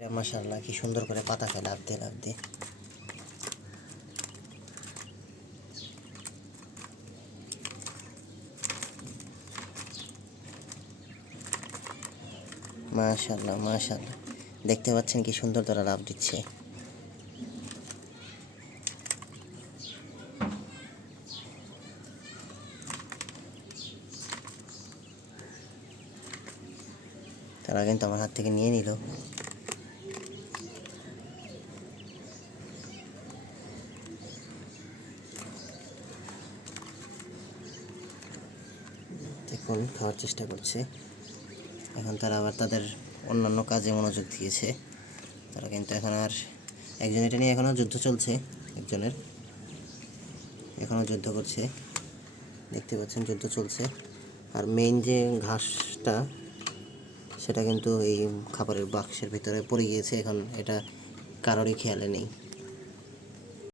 এরা মাশাআল্লাহ কি সুন্দর করে পাতা খায় লাফ দিয়ে লাফ দিয়ে। মাশাআল্লাহ মাশাআল্লাহ, দেখতে পাচ্ছেন কি সুন্দর তারা লাফ দিচ্ছে। তারা কিন্তু আমার হাত থেকে নিয়ে নিল। দেখুন খাওয়ার চেষ্টা করছে। এখন তারা আবার তাদের অন্যান্য কাজে মনোযোগ দিয়েছে। তারা কিন্তু এখন আর একজন এটা নিয়ে এখনও যুদ্ধ চলছে, একজনের এখনও যুদ্ধ করছে, দেখতে পাচ্ছেন যুদ্ধ চলছে। আর মেইন যে ঘাসটা সেটা কিন্তু এই খাবারের বাক্সের ভিতরে পড়ে গিয়েছে, এখন এটা কারোরই খেয়ালে নেই।